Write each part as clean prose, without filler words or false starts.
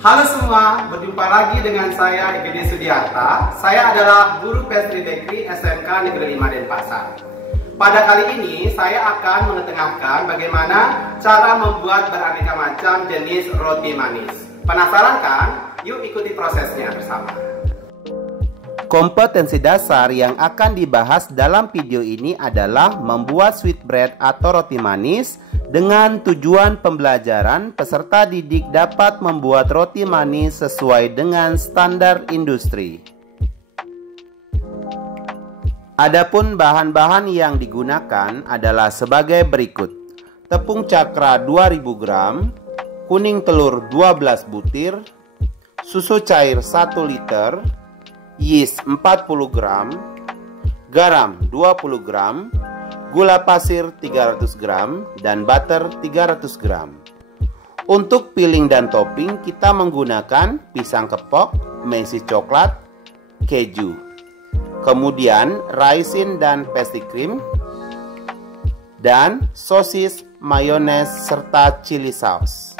Halo semua, berjumpa lagi dengan saya Egede Sudiarta. Saya adalah guru pastry bakery SMK Negeri 5 Denpasar. Pada kali ini saya akan mengetengahkan bagaimana cara membuat beraneka macam jenis roti manis. Penasaran kan? Yuk ikuti prosesnya bersama. Kompetensi dasar yang akan dibahas dalam video ini adalah membuat sweetbread atau roti manis. Dengan tujuan pembelajaran, peserta didik dapat membuat roti manis sesuai dengan standar industri. Adapun bahan-bahan yang digunakan adalah sebagai berikut: tepung cakra 2000 gram, kuning telur 12 butir, susu cair 1 liter, yeast 40 gram, garam 20 gram, gula pasir 300 gram, dan butter 300 gram. Untuk filling dan topping kita menggunakan pisang kepok, mesi coklat, keju. Kemudian raisin dan pastry cream, dan sosis, mayones, serta chili sauce.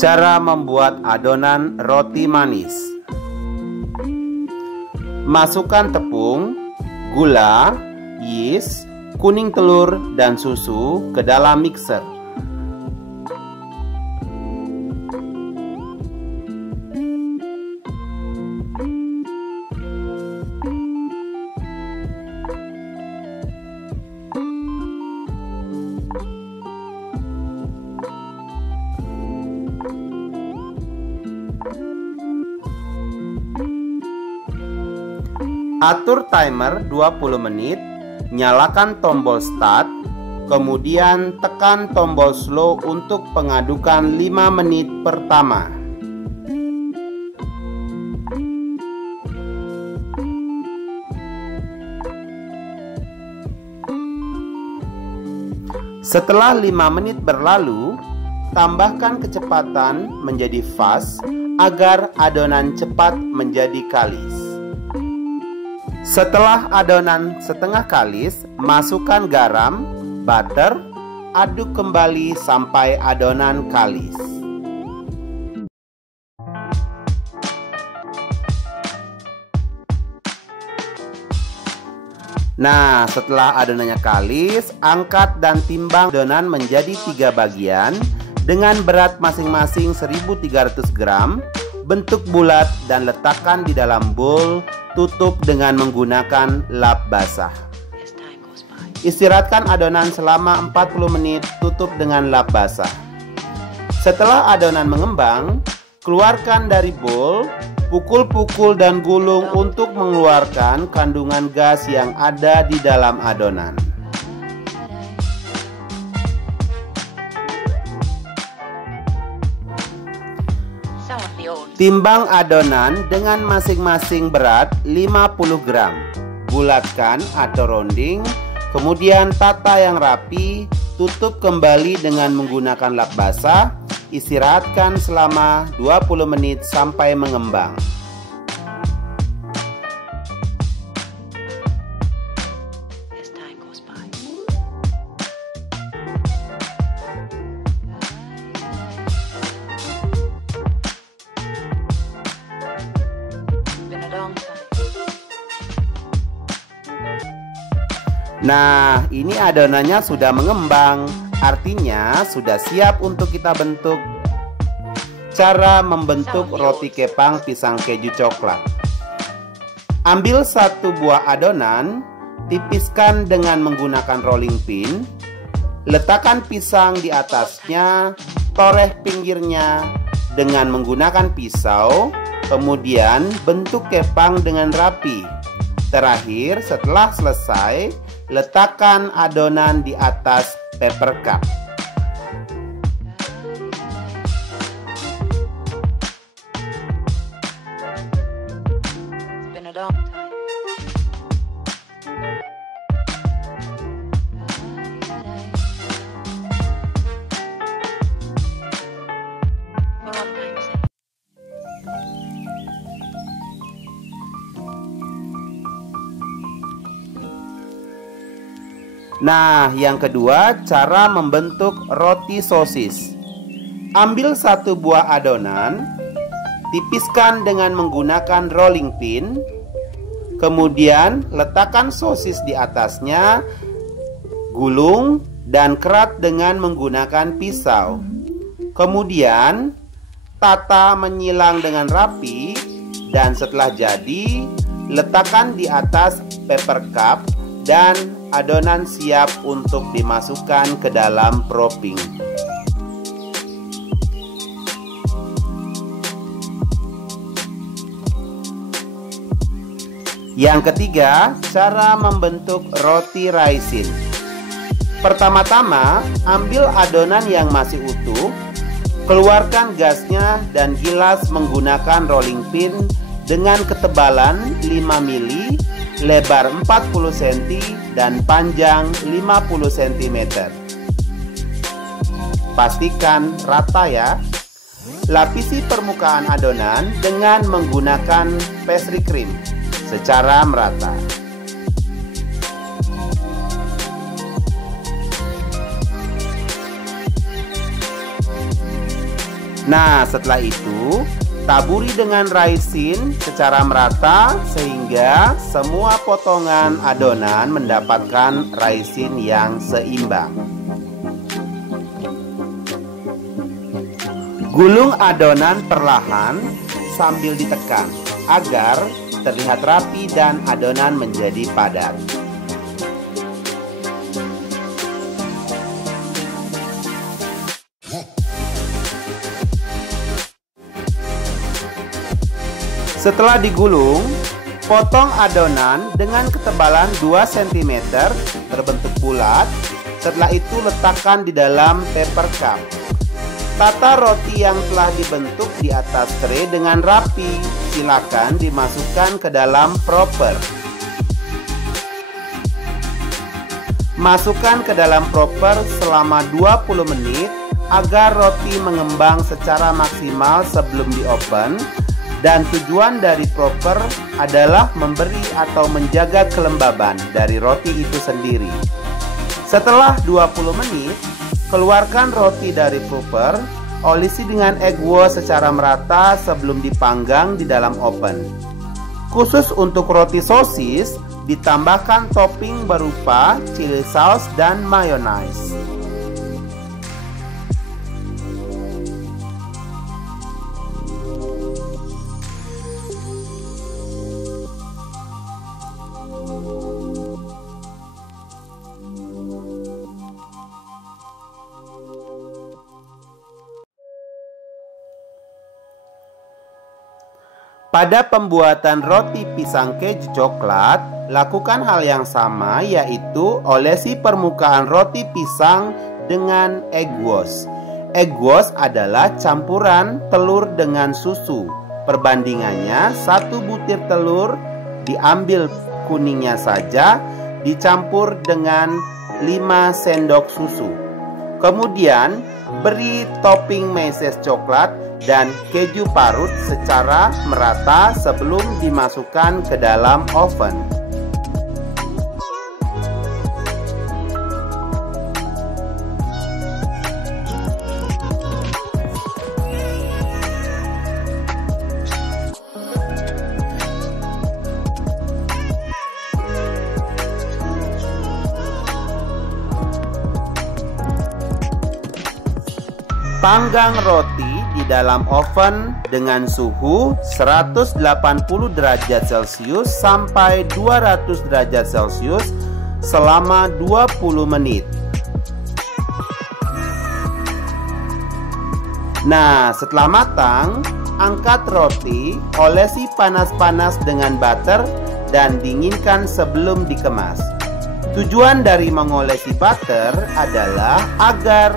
Cara membuat adonan roti manis. Masukkan tepung, gula, yeast, kuning telur, dan susu ke dalam mixer. Atur timer 20 menit, nyalakan tombol start, kemudian tekan tombol slow untuk pengadukan 5 menit pertama. Setelah 5 menit berlalu, tambahkan kecepatan menjadi fast agar adonan cepat menjadi kalis. Setelah adonan setengah kalis, masukkan garam, butter, aduk kembali sampai adonan kalis. Nah, setelah adonannya kalis, angkat dan timbang adonan menjadi 3 bagian dengan berat masing-masing 1300 gram, bentuk bulat, dan letakkan di dalam bowl. Tutup dengan menggunakan lap basah. Istirahatkan adonan selama 40 menit, tutup dengan lap basah. Setelah adonan mengembang, keluarkan dari bowl, pukul-pukul dan gulung untuk mengeluarkan kandungan gas yang ada di dalam adonan. Timbang adonan dengan masing-masing berat 50 gram. Bulatkan atau rounding, kemudian tata yang rapi, tutup kembali dengan menggunakan lap basah, istirahatkan selama 20 menit sampai mengembang. Nah, ini adonannya sudah mengembang, artinya sudah siap untuk kita bentuk. Cara membentuk roti kepang pisang keju coklat. Ambil 1 buah adonan, tipiskan dengan menggunakan rolling pin, letakkan pisang di atasnya, toreh pinggirnya dengan menggunakan pisau, kemudian bentuk kepang dengan rapi. Terakhir, setelah selesai, letakkan adonan di atas paper cup. Nah, yang kedua, cara membentuk roti sosis. Ambil satu buah adonan, tipiskan dengan menggunakan rolling pin. Kemudian letakkan sosis di atasnya, gulung dan kerat dengan menggunakan pisau. Kemudian tata menyilang dengan rapi, dan setelah jadi, letakkan di atas paper cup dan adonan siap untuk dimasukkan ke dalam propping. Yang ketiga, cara membentuk roti raisin. Pertama-tama, ambil adonan yang masih utuh, keluarkan gasnya dan gilas menggunakan rolling pin dengan ketebalan 5 mili, lebar 40 cm dan panjang 50 cm. Pastikan rata ya. Lapisi permukaan adonan dengan menggunakan pastry cream secara merata. Nah, setelah itu taburi dengan raisin secara merata sehingga semua potongan adonan mendapatkan raisin yang seimbang. Gulung adonan perlahan sambil ditekan agar terlihat rapi dan adonan menjadi padat. Setelah digulung, potong adonan dengan ketebalan 2 cm berbentuk bulat. Setelah itu letakkan di dalam paper cup. Tata roti yang telah dibentuk di atas tray dengan rapi. Silakan dimasukkan ke dalam proper. Masukkan ke dalam proper selama 20 menit agar roti mengembang secara maksimal sebelum di-open. Dan tujuan dari proper adalah memberi atau menjaga kelembaban dari roti itu sendiri. Setelah 20 menit, keluarkan roti dari proper, olesi dengan egg wash secara merata sebelum dipanggang di dalam oven. Khusus untuk roti sosis, ditambahkan topping berupa chili sauce dan mayonnaise. Pada pembuatan roti pisang keju coklat, lakukan hal yang sama, yaitu olesi permukaan roti pisang dengan egg wash. Egg wash adalah campuran telur dengan susu. Perbandingannya, 1 butir telur diambil kuningnya saja, dicampur dengan 5 sendok susu. Kemudian, beri topping meses coklat dan keju parut secara merata sebelum dimasukkan ke dalam oven. Panggang roti di dalam oven dengan suhu 180 derajat Celcius sampai 200 derajat Celcius selama 20 menit. Nah, setelah matang, angkat roti, olesi panas-panas dengan butter dan dinginkan sebelum dikemas. Tujuan dari mengolesi butter adalah agar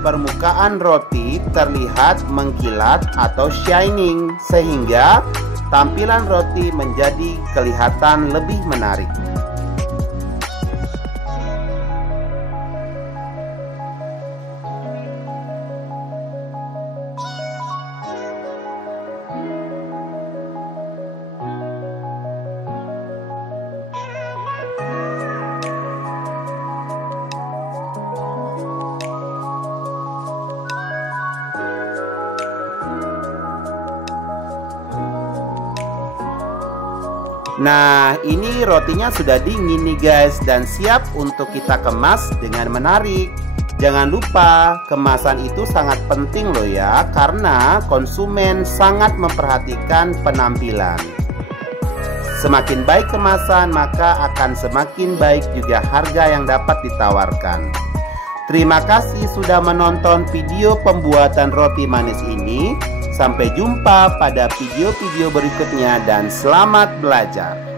permukaan roti terlihat mengkilat atau shining sehingga tampilan roti menjadi kelihatan lebih menarik. Nah, ini rotinya sudah dingin nih guys, dan siap untuk kita kemas dengan menarik. Jangan lupa, kemasan itu sangat penting loh ya, karena konsumen sangat memperhatikan penampilan. Semakin baik kemasan, maka akan semakin baik juga harga yang dapat ditawarkan. Terima kasih sudah menonton video pembuatan roti manis ini. Sampai jumpa pada video-video berikutnya dan selamat belajar.